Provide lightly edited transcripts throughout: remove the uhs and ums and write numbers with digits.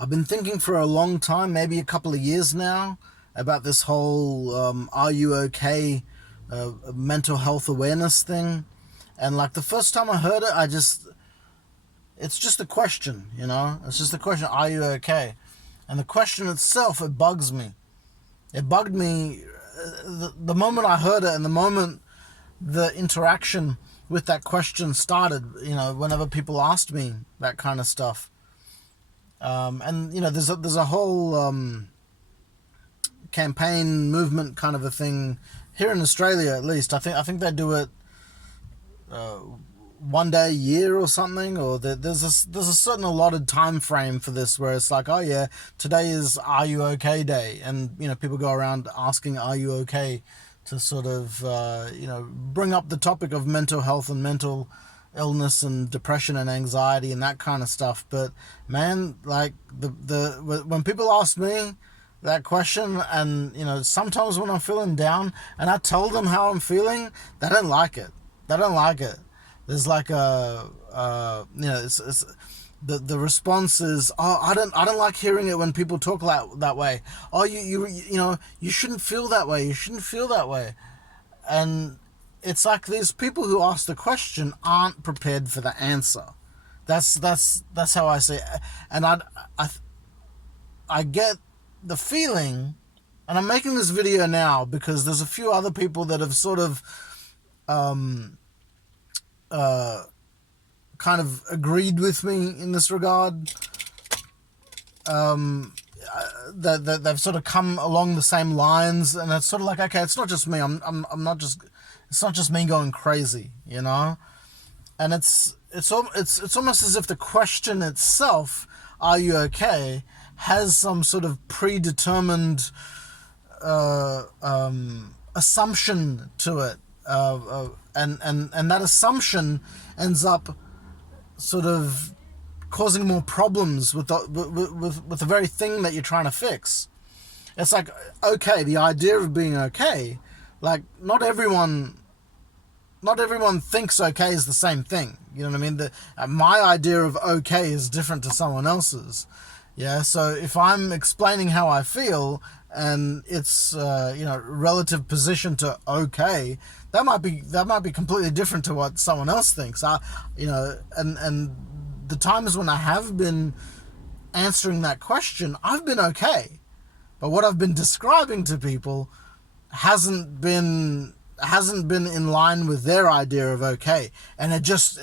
I've been thinking for a long time, maybe a couple of years now, about this whole "Are you okay?" Mental health awareness thing. And like the first time I heard it, it's just a question, you know? It's just a question, "Are you okay?" And the question itself, it bugs me. It bugged me the moment I heard it and the moment the interaction with that question started, whenever people asked me that kind of stuff. And there's a whole campaign movement kind of a thing here in Australia, at least. I think they do it uh, one day a year or something, or there's a certain allotted time frame for this where it's like, oh yeah, today is Are You Okay Day, and people go around asking Are you okay, to sort of bring up the topic of mental health and mental illness and depression and anxiety and that kind of stuff. But man, like when people ask me that question, and sometimes when I'm feeling down and I tell them how I'm feeling, they don't like it. They don't like it. There's like it's the response is, oh, I don't like hearing it when people talk that way. Oh, you shouldn't feel that way. You shouldn't feel that way. And it's like these people who ask the question aren't prepared for the answer. That's how I see it. And I I get the feeling, and I'm making this video now because there's a few other people that have sort of um, uh, kind of agreed with me in this regard. Um, that they've sort of come along the same lines, and it's sort of like, okay, it's not just me. I'm not just. It's not just me going crazy, you know. And it's almost as if the question itself, "Are you okay?" has some sort of predetermined assumption to it, and that assumption ends up sort of causing more problems with the very thing that you're trying to fix. It's like, okay, the idea of being okay, like not everyone thinks okay is the same thing. You know what I mean? My idea of okay is different to someone else's. Yeah, so if I'm explaining how I feel and it's relative position to okay, that might be completely different to what someone else thinks. And the times when I have been answering that question, I've been okay. But what I've been describing to people hasn't been in line with their idea of okay, and it just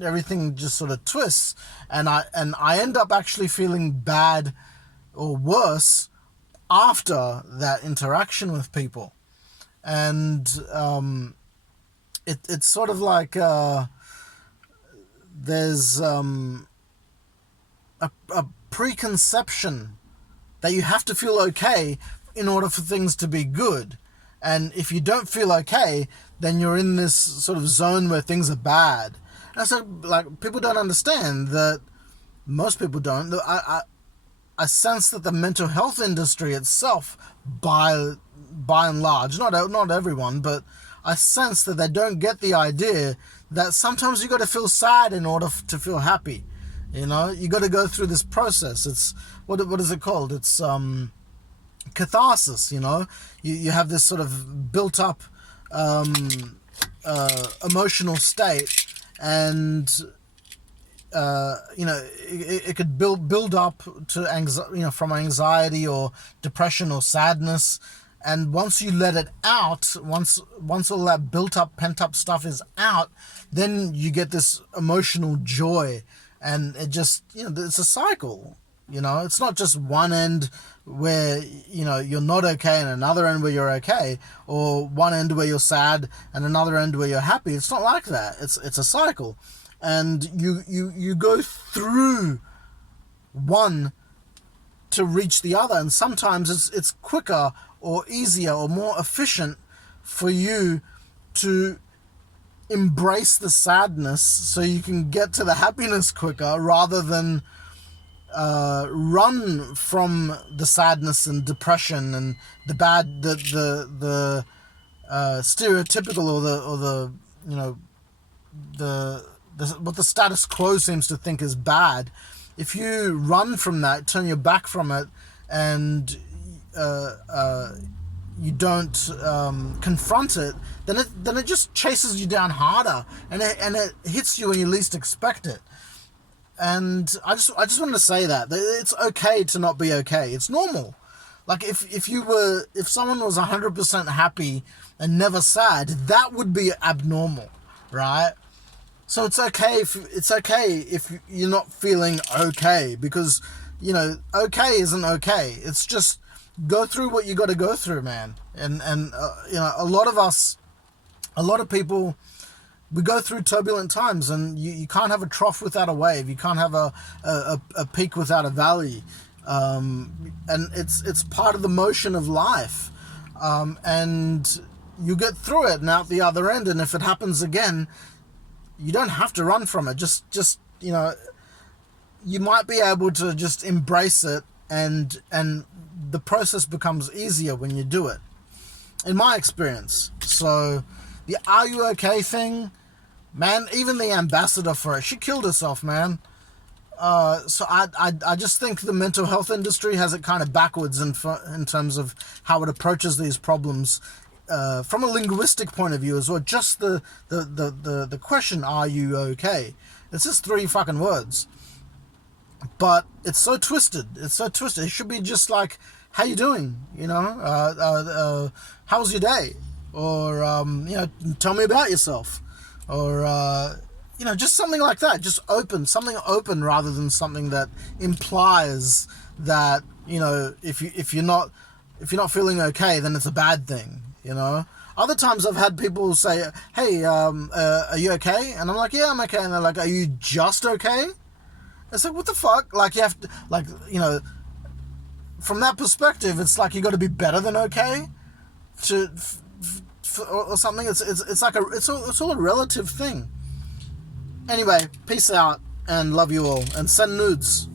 everything just sort of twists, and I end up actually feeling bad or worse after that interaction with people. And it's sort of like there's a preconception that you have to feel okay in order for things to be good. And if you don't feel okay, then you're in this sort of zone where things are bad. And so, like, people don't understand that. Most people don't. I sense that the mental health industry itself, by and large, not everyone, but I sense that they don't get the idea that sometimes you got to feel sad in order to feel happy. You got to go through this process. It's what is it called? It's catharsis. You have this sort of built up emotional state, and it could build up to from anxiety or depression or sadness. And once you let it out, once all that built up pent up stuff is out, then you get this emotional joy. And it just, it's a cycle. It's not just one end where you're not okay and another end where you're okay, or one end where you're sad and another end where you're happy. It's not like that. It's a cycle, and you go through one to reach the other, and sometimes it's quicker or easier or more efficient for you to embrace the sadness so you can get to the happiness quicker, rather than run from the sadness and depression and the stereotypical, or the what the status quo seems to think is bad. if you run from that, turn your back from it, and you don't confront it, then it just chases you down harder, and it hits you when you least expect it. And I just wanted to say that it's okay to not be okay. It's normal. Like if someone was 100% happy and never sad, that would be abnormal, right? So it's okay if you're not feeling okay, because okay isn't okay. It's just go through what you got to go through, man. And a lot of people, we go through turbulent times, and you can't have a trough without a wave. You can't have a peak without a valley. And it's part of the motion of life. And you get through it and out the other end. And if it happens again, you don't have to run from it. Just you might be able to just embrace it, and the process becomes easier when you do it, in my experience. So the "Are you okay?" thing, man, even the ambassador for it, she killed herself, man. So I just think the mental health industry has it kind of backwards in terms of how it approaches these problems, from a linguistic point of view as well. Just the question, "Are you okay?" It's just 3 fucking words, but it's so twisted. It should be just like, "How you doing?" How was your day? Or tell me about yourself, or just something like that. Just something open rather than something that implies that if you're not feeling okay, then it's a bad thing. Other times I've had people say, "Hey, are you okay?" And I'm like, "Yeah, I'm okay." And they're like, "Are you just okay?" It's like, what the fuck? Like, you have to, like, from that perspective, it's like you got to be better than okay or something. It's like it's all a relative thing. Anyway, peace out and love you all, and send nudes.